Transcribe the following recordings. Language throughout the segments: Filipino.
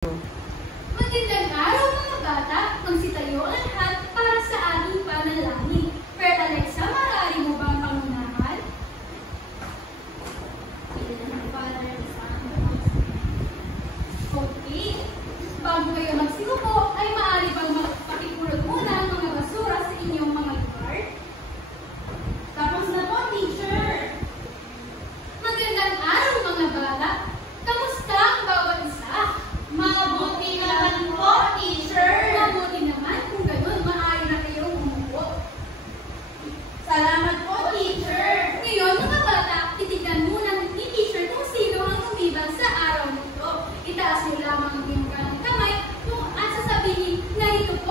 Magandang araw mga bata, magsitayo ang lahat para sa ating panalangin. Pero Alexa, maaari mo bang pangunahan? Okay. Bago kayo magsinupo, ay maaari bang pakipulot muna ang mga basura sa inyong mga lugar? Tapos na po, teacher! Magandang araw mga bata! Kamusta ang bawat isa? Mabuti naman po, teacher. Mabuti naman kung ganun, maaari na kayong umupo. Salamat po, teacher. Ngayon mga bata, titignan muna ni teacher kung sino ang umibang sa araw nito. Itaas niyo lamang ang inyong kamay kung at sasabihin na ito po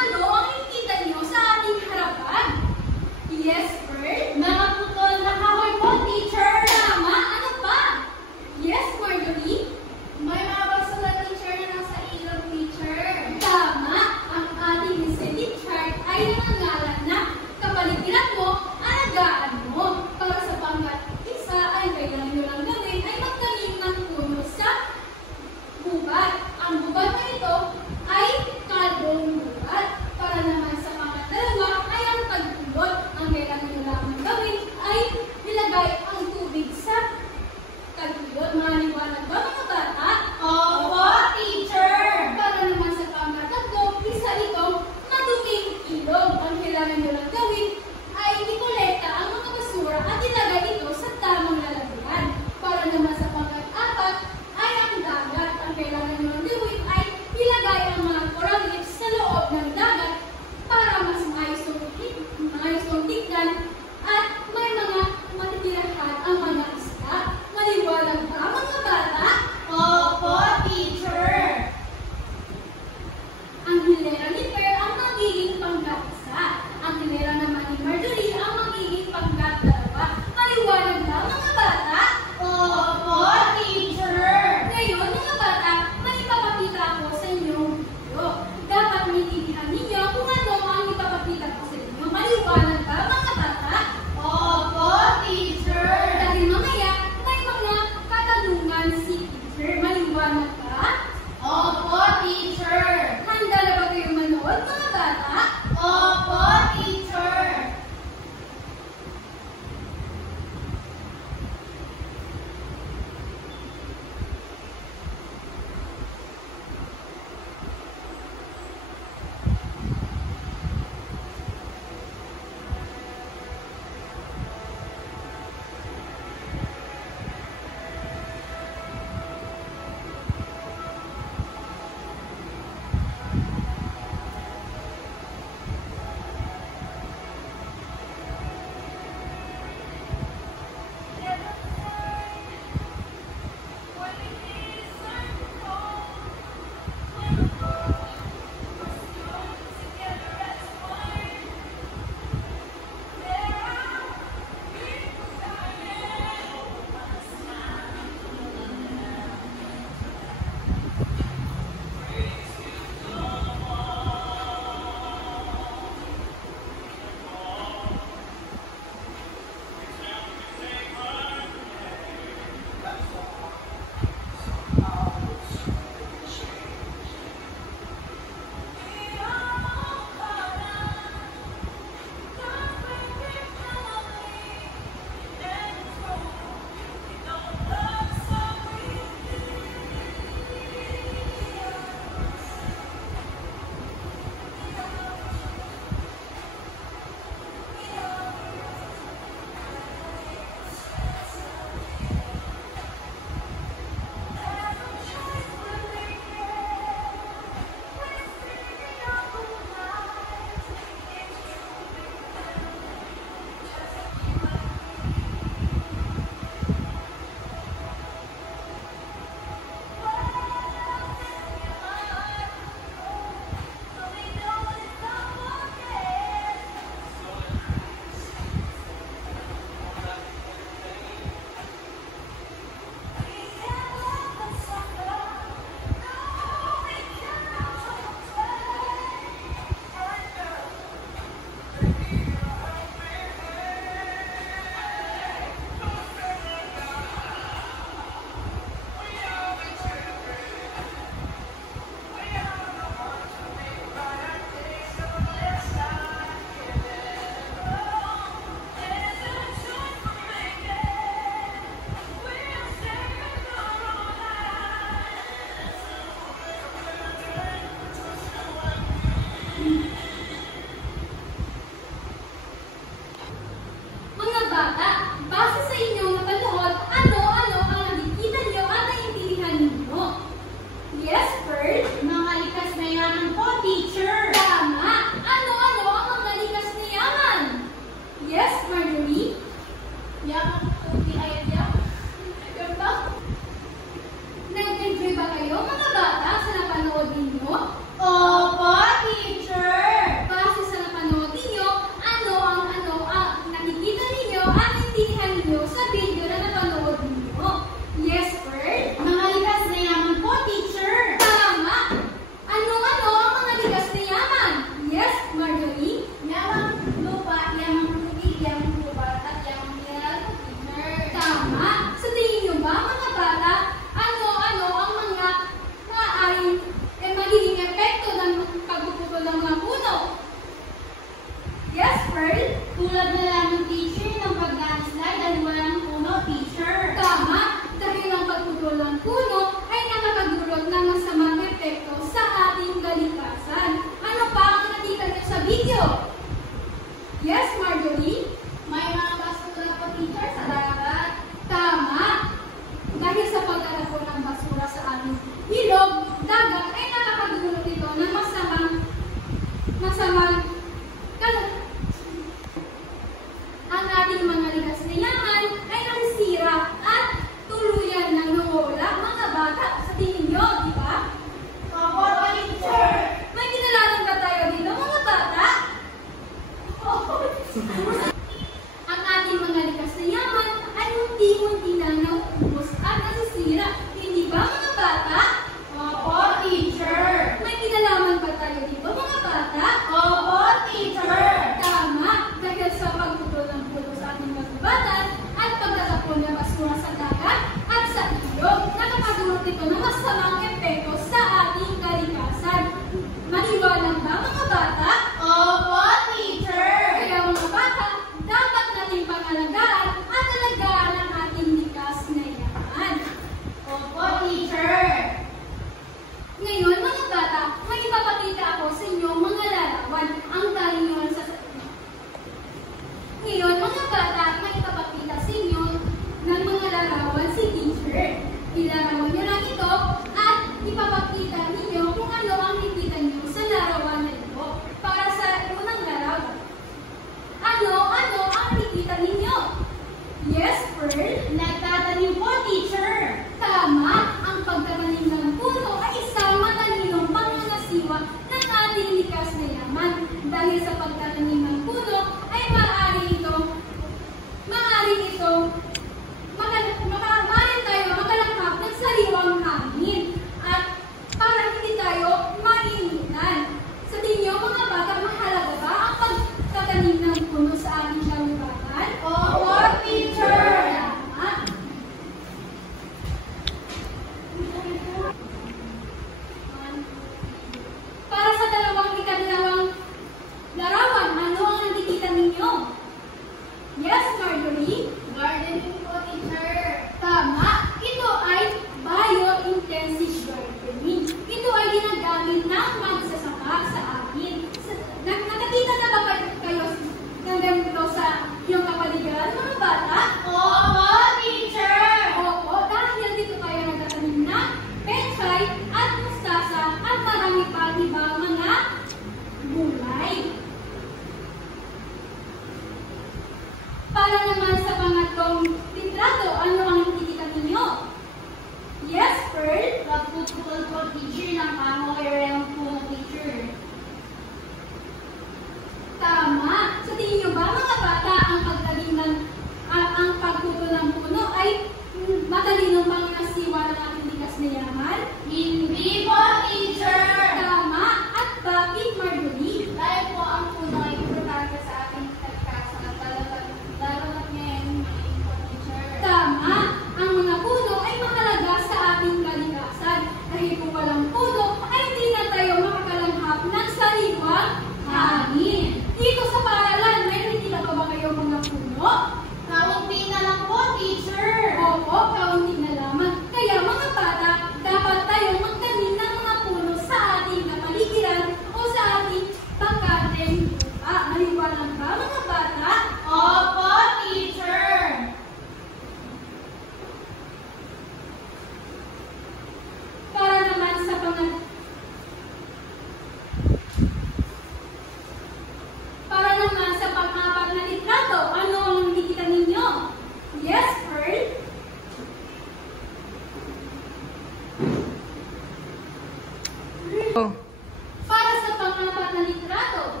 Para sa pang-apat na litrato,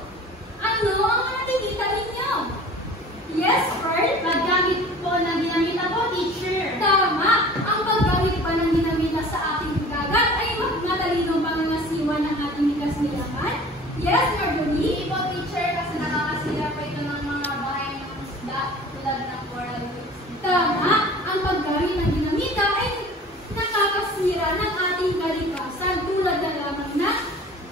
ano ang nakikita ninyo? Yes, Pearl? Paggamit po ng dinamita po, teacher. Tama! Ang paggamit pa ng dinamita sa ating gagat ay matalinong pangangasiwa ng ating likas na yaman. Yes, Marjorie? Hindi po, teacher, kasi nakakasira po ito ng mga bahay ng isda tulad ng coral reefs. Tama! Ang paggamit ng dinamita ay nakakasira ng ating kalikasan tulad na lamang na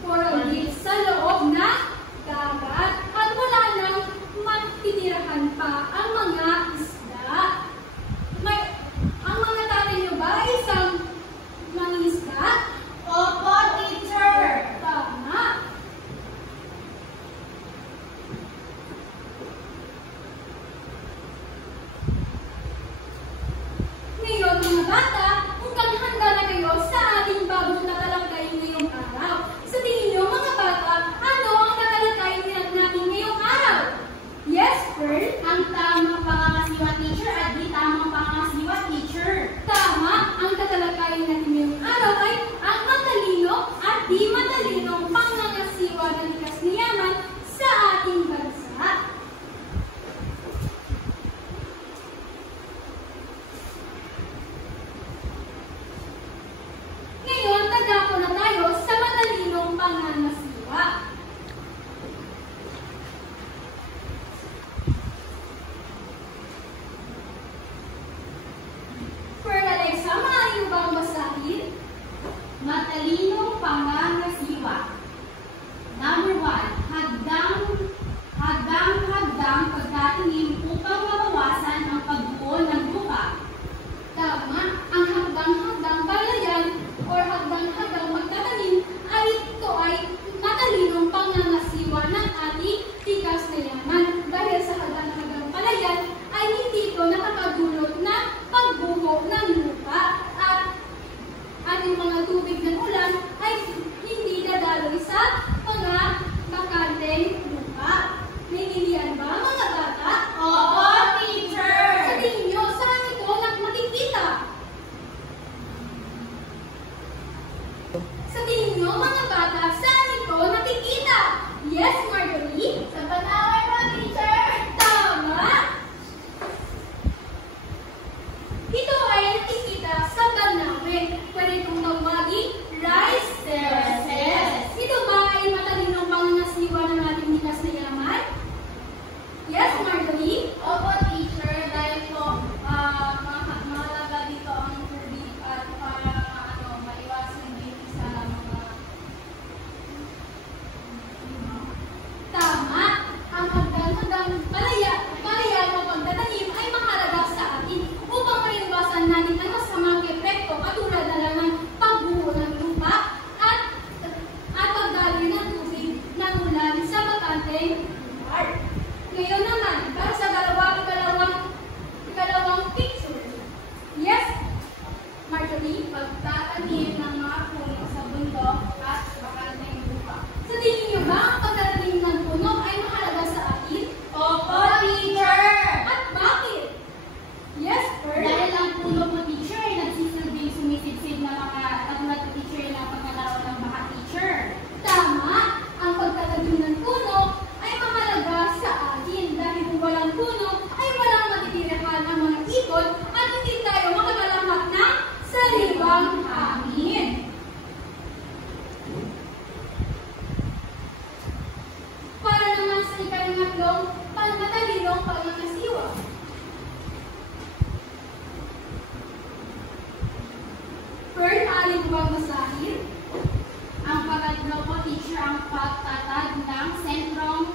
coral reefs sa loob ng dagat at wala nang matitirahan pa ang mga isda. Ang mga tatay niyo ba ay isang mangingisda? Opo, teacher. Tama! Ngayon mga bata, mukhang handa na kayo sa ating bagong tatalakayin ngayong araw. Sa tingin niyo mga bata, ano ang tatalakayin natin ngayong araw? Yes, Pearl? Ang tamang pangangasiwa, teacher, at di tamang pangangasiwa, teacher. Tama! Ang tatalakayin natin ngayong araw ay ang matalino at di matalinong pangangasiwa ng likas na yaman sa ating bansa. Ngayon, tagako na tayo sa matalinong pangangasiwa. Pearl Alexa, maaari mo bang basahin? Matalinong pangangasiwa. Number 1, hagdang pagtatingin upang mabawasan ang pagbuo ng lupa. Tama, ang hagdang-hagdang palayan o hagdang-hagdang magtatanim ay ito ay matalinong pangangasiwa ng ating likas na yaman. Dahil sa hagdang-hagdang palayan ay hindi ito nakakadulot na pagbuho ng lupa at ating mga tubig ng ulan ay hindi dadaloy sa mga bakanteng lupa. Naintindihan ba mga bata? Opo, teacher. Sa tingin nyo, saan ito makikita? Sa tingin nyo, mga bata, saan ito nakikita? Yes, Marjorie? Sa Banawe po, teacher. Tama! Ito ay nakikita sa Banawe. Pwede itong tawagin rice terraces. Ito ba ay matalinong pangangasiwa ng ating likas na yaman? Yes, Marjorie? Opo, teacher. Dahil po, mahalaga dito ang tubig at para maiwasan din sa mga Tama! Ang hagdang-hagdang palayan o pagtatanim ay mahalaga sa atin upang maiwasan natin ang masamang epekto katulad na lang ng pagbuo ng lupa at pagdaloy ng tubig ng ulan sa bakanteng lugar. Ngayon naman, para sa ikalawang picture. Yes, Marjorie? pagtatanim ng mga puno sa bundok at bakanteng lupa. Sa tingin niyo ba ang pagtatanim ng puno ay mahalaga sa atin? Opo, teacher. At bakit? Yes, Pearl? Dahil ang puno po, teacher, ay nagsisilbing sumisid-sid na mga katulad po, teacher, ng paglalaro ng baka, teacher. Tama! Ang pagtatanim ng puno ay mahalaga sa atin dahil kung walang puno ay walang matitirahan ang mga ibon at hindi tayo makakalamat ng sariwang hangin. Para naman sa ikalingatlong matalinong pangangasiwa. Pearl, alin mo bang basahin? Ang pangatlo po, teacher, ang pagtatag ng sentrong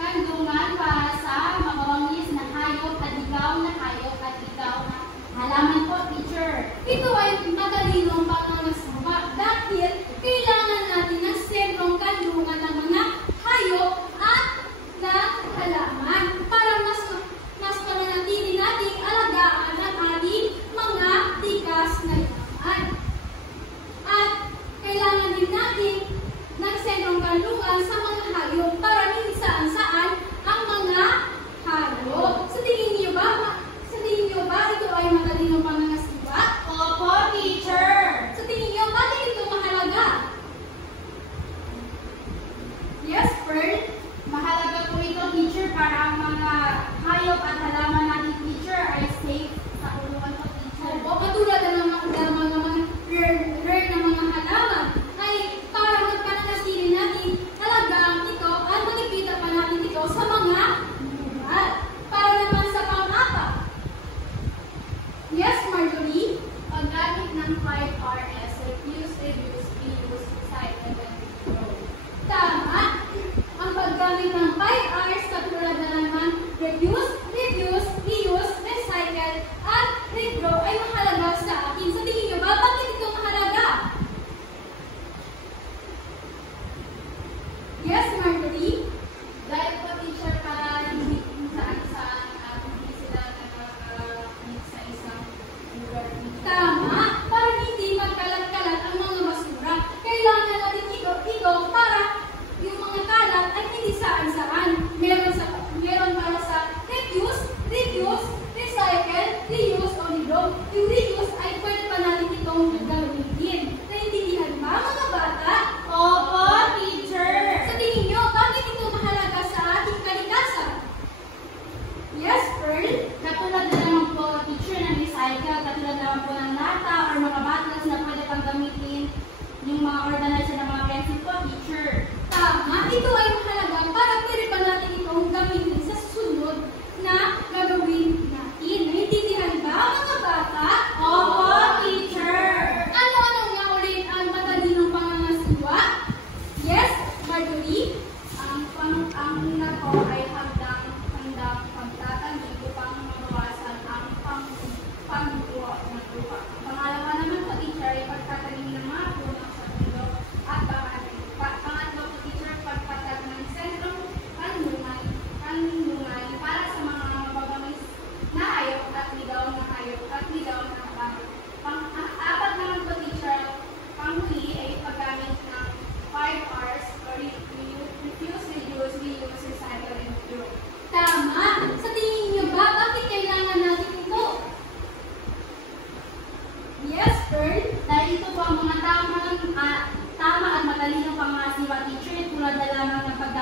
kandungan para sa mababangis na hayop at ikaw na halaman po, teacher. Ito ay matalinong pangangasiwa dahil kailangan natin ng sentrong kandungan ng mga hayop at ng halaman.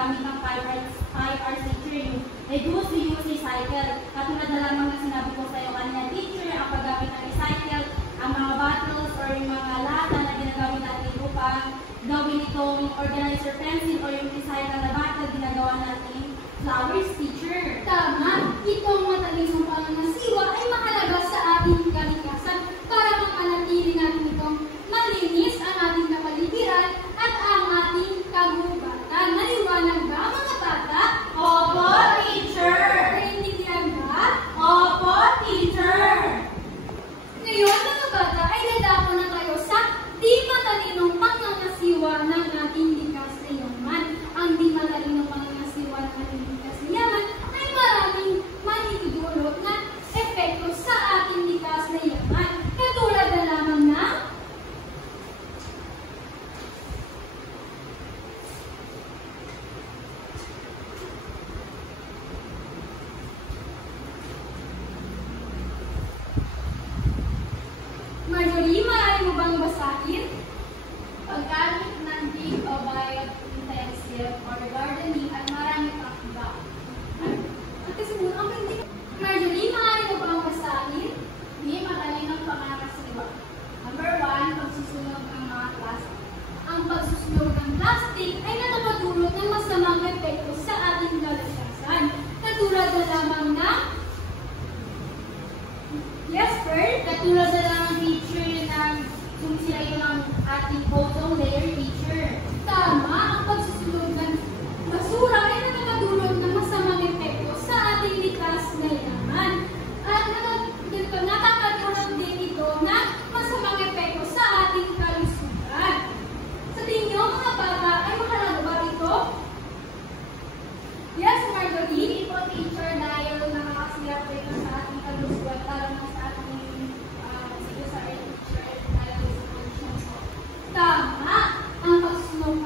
gamit ng 5 R's teacher, yung reduce, reuse, recycle. Katulad na lamang na sinabi ko sa iyo kanina, teacher, ang paggamit ng recycle, ang mga bottles or yung mga lata na ginagamit natin upang gawin itong organizer pencil or yung recycle na bottle ginagawa natin flowers, teacher. Tama, itong matalinong pangangasiwa ay mahalaga sa ating kalikasan para mapanatili natin itong malinis ang ating kapaligiran at ang ating kagubatan. Naliwanag ba mga bata? Opo, teacher! Naiintindihan ba? Opo, teacher! Ngayon mga bata ay dadako na tayo sa di matalinong pangangasiwa ng ating likas na yaman. Ang di matalinong pangangasiwa ng ating likas na yaman ay maraming manitudulot na epekto sa ating likas na yaman. Katulad na lamang na Marjorie, maaari mo bang basahin? Paggamit ng deep o bio-intensive or gardening at marami pang iba. At kasi muna ako hindi. Marjorie, maaari mo bang basahin? Di matalinong pangangasiwa. Number 1, pagsusunog ng mga plastic. Ang pagsusunog ng plastic ay nakakadulot ng masamang epekto sa ating kalikasan. Katulad na lamang na Yes, Pearl? Katulad na lang ang teacher ng sumisira ito ng ating ozone layer, teacher. Tama, ang pagsusunog ng basura ay nakakadulot ng masamang epekto sa ating likas na yaman. At nakakadulot din ito ng masamang epekto sa ating kalusugan. Sa tingin niyo, mga bata, ay mahalaga ba ito? Yes, Marjorie? Hindi po, teacher, dahil nakakasira po ito sa ating kalusugan, lalo na sa ating sa teacher, dahil sa pollution po. Tama, ang pagsunog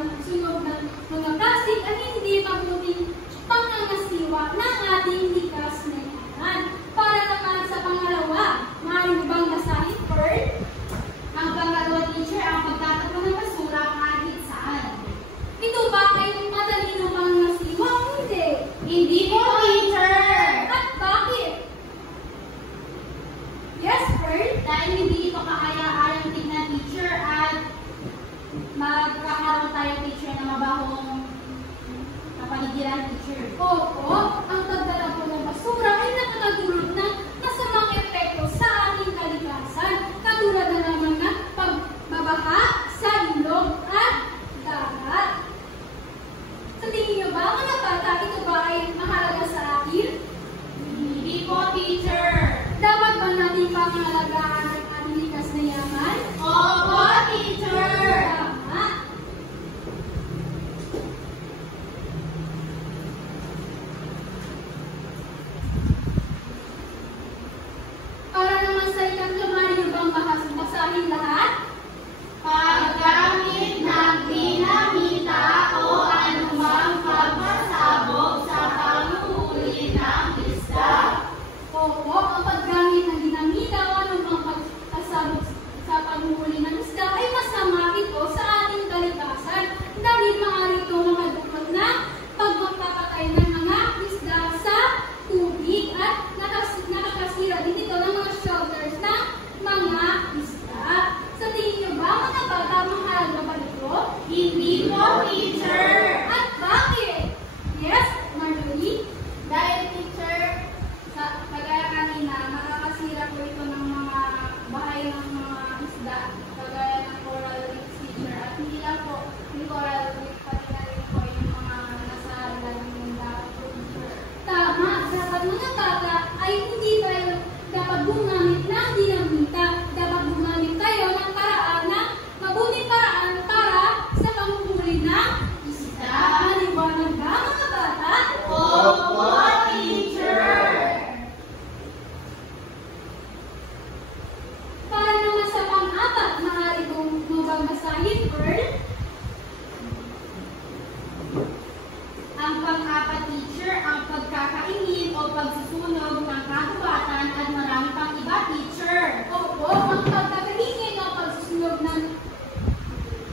ng mga plastic ay hindi mabuting pangangasiwa ng ating likas na yaman. Para naman sa pangalawa, maaari mo bang basahin, Pearl? Ang pangalawa, teacher, ang pagtatapon ng basura kahit saan. Ito ba ay matalinong pangangasiwa o hindi? Hindi po, teacher! At bakit? Yes, Pearl? Dahil hindi ito kaaya-ayang tignan, teacher, at magkakaroon tayo, teacher, na mabahong kapaligiran, teacher. Opo, ang pagtatapon ng basura ay nakakadulot ng masamang epekto sa ating kalikasan, katulad na lamang ng pagbabaha sa ilog at dagat. Sa tingin niyo ba, mga bata, ito ba ay mahalaga sa atin? Hindi po, teacher! Dapat ba natin pangalagaan ang ating likas na yaman? Opo, teacher! Tama. Para naman sa ikatlo, maaari niyo bang basahin lahat? Paggamit ng dinamita o anumang pagpasabog sa panguhuli ng isda. Opo, ang paggamit ng dinamita o anumang pagkasabog sa paghuhuli ng isda ay masama ito sa ating kalikasan dahil maaari ito makadulot ng pagpapatay ng mga isda sa tubig at nakakasira din ito ng mga shelters ng mga isda. Sa tingin niyo ba, mga bata, mahalaga ba ito? Hindi po, teacher! At bakit? Yes, Marjorie? Dahil, teacher, kagaya kanina, makakasira po ito ng mga bahay ng mga isda, kagaya ng coral reefs, teacher. At hindi lang po yung coral reef, pati na rin po yung mga nasa ilalim ng dagat po, teacher. Tama, dapat mga bata ay hindi tayo dapat gumamit ng dinamita. Dapat gumamit tayo ng paraan na mabuting paraan para sa panghuhuli ng isda. Maliwanag ba, mga bata? Opo, teacher! Para naman sa pang-apat, maaari kong bang basahin, Pearl? Ang pang-apat, teacher, ang pagkakaingin o pagsusunog ng kagubatan at marami pang iba, teacher. Opo, ang pagkakaingin o pagsusunog ng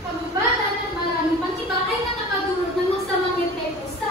kagubatan at maraming pang iba ay nakakadulot ng masamang epekto sa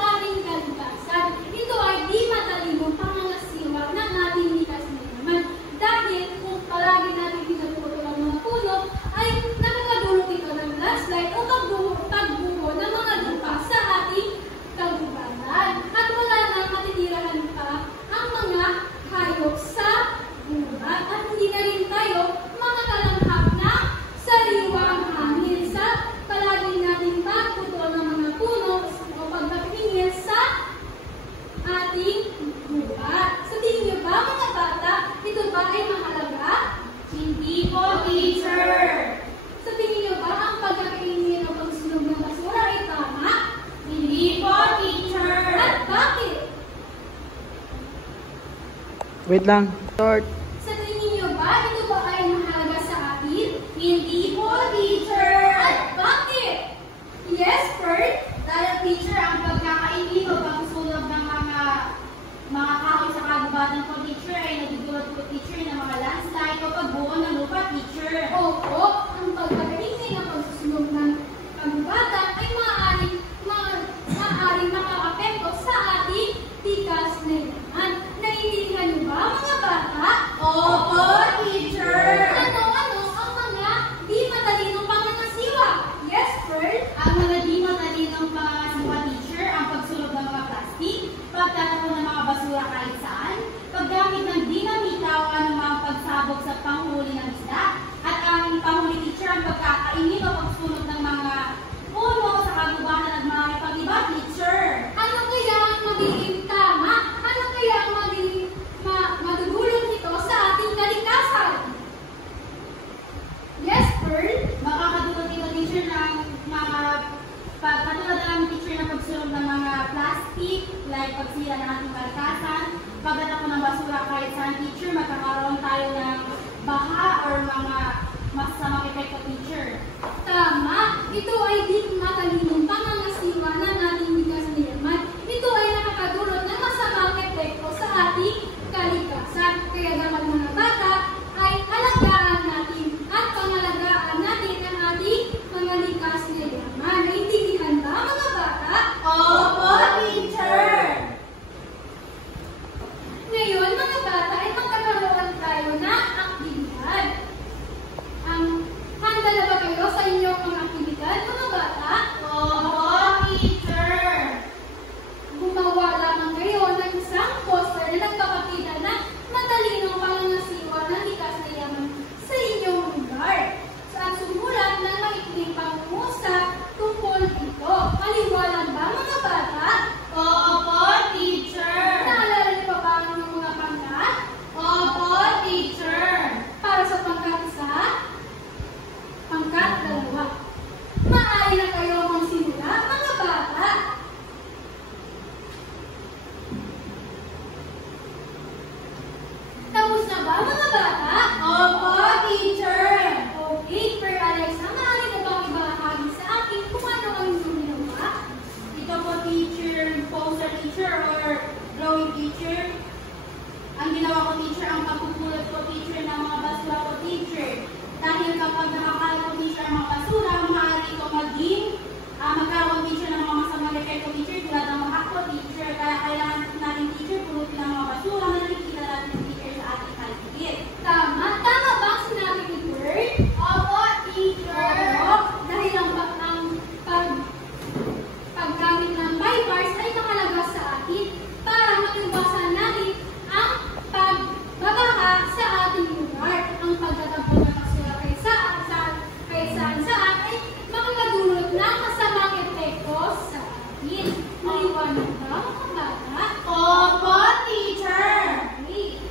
Wait lang. Start. Sa tingin niyo ba, ito ba ay mahalaga sa atin? Hindi po, teacher! At bakit? Yes, Bert? Dahil teacher, ang pagkakainin o pagsusunog ng mga kahoy sa kagubatan ko, teacher, ay nagdudulot ko, teacher, ng mga landslide o pagbuo ng lupa, teacher. Opo, ang pagkakainin ng pagsusunog ng kagubatan ay maaaring makaapekto sa ating tikas na yaman. Naiintindihan niyo ba, mga bata? Opo, teacher! Ano ang mga di matalinong pangangasiwa? Yes, Bert? Ang mga di matalinong pangangasiwa, teacher, ang pagsulog ng mga plastic, pagtatapon ng mga basura kahit saan, paggamit ng dinamita o anumang pagsabog sa panghuli ng isda, at ang panghuli, teacher, ang pagkakainit o pagsunog ng mga puno sa kagubatan at mga ipag-iba, teacher. Ano kaya ang magiging tama? Ano kaya ang magiging madudulot nito sa ating kalikasan? Yes, Bert? Makakadulot ito, teacher, ng mga katulad ng teacher na pagsulog ng mga plastic, like pagsira ng ating kalikasan, pagtatapon ng basura kahit saan, teacher, magkakaroon tayo ng baha or mga masasamang epekto, teacher. Tama. Ito ay di matalinong pangangasiwa na nating bigas na yaman. Ito ay nakakadulot ng masamang epekto sa ating kalikasan. Kaya dapat mga bata ay alagaan natin at pangalagaan natin ang ating mga likas na yaman. Naintindihan ba, mga bata? Opo, teacher! Ngayon, mga bata, ay magkakaroon tayo ng aktibidad. Handa na ba kayo sa inyong mga aktibidad, mga bata? Opo, teacher! Gumawa lamang kayo ng isang poster na nagpapakita ng matalinong pangangasiwa ng likas na yaman sa inyong lugar. At sumulat ng maikling pangungusap tungkol dito. Maliwanag ba, mga bata? Opo, teacher! Naalala niyo pa ba ang mga pangkat? Opo, teacher! Para sa pangkat 1, pangkat 2. Maaari na kayo magsimula, mga bata. Tapos na ba, mga bata? Opo, teacher! Okay, Per Alexa, maaari mo bang ibahagi sa akin kung ano ang inyong ginawa? Ito po, teacher, poster, teacher, or drawing, teacher. Ang ginawa ko, teacher, ang pagpupulot ko, teacher, ng mga basura ko, teacher. Dahil kapag nakakalat ko, teacher, ang mga basura, maaari ko magkaroon, teacher, ng mga masamang epekto, teacher, tulad ng mga ako, teacher. Kaya kailangan natin, teacher, pulutin ang mga basura na nakikita natin, teacher, sa ating paligid. Tama ba ang sinabi ni Bert? Opo, teacher! Oo, dahil ang paggamit ng bypass ay mahalaga sa atin para maiwasan natin ang pagbabaha sa ating lugar. Ang pagtatapon ng basura kay saan ay makakadulot ng masamang epekto sa atin. Maliwanag ba, mga bata? Opo, teacher! Okay.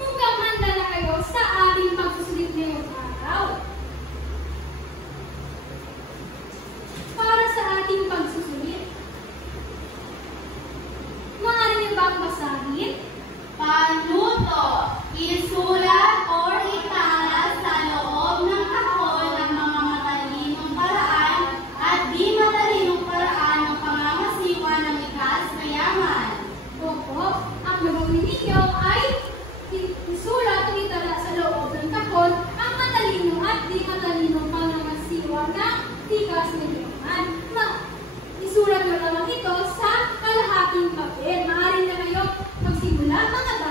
Mukhang handa na kayo sa ating pagsusulit ngayong araw. Para sa ating pagsusulit, maaari niyo bang basahin? Panuto, isulat or italas sa loob ng kahon ang mga matalinong paraan at di matalinong paraan ng pangangasiwa ng likas na yaman. Opo, ang gagawin ninyo ay isulat o itala sa loob ng kahon ang matalino at di matalino pangangasiwa ng tikas na yaman. Isulat nyo lamang ito sa kalahating papel. Maaari na kayo magsimula, mga bata.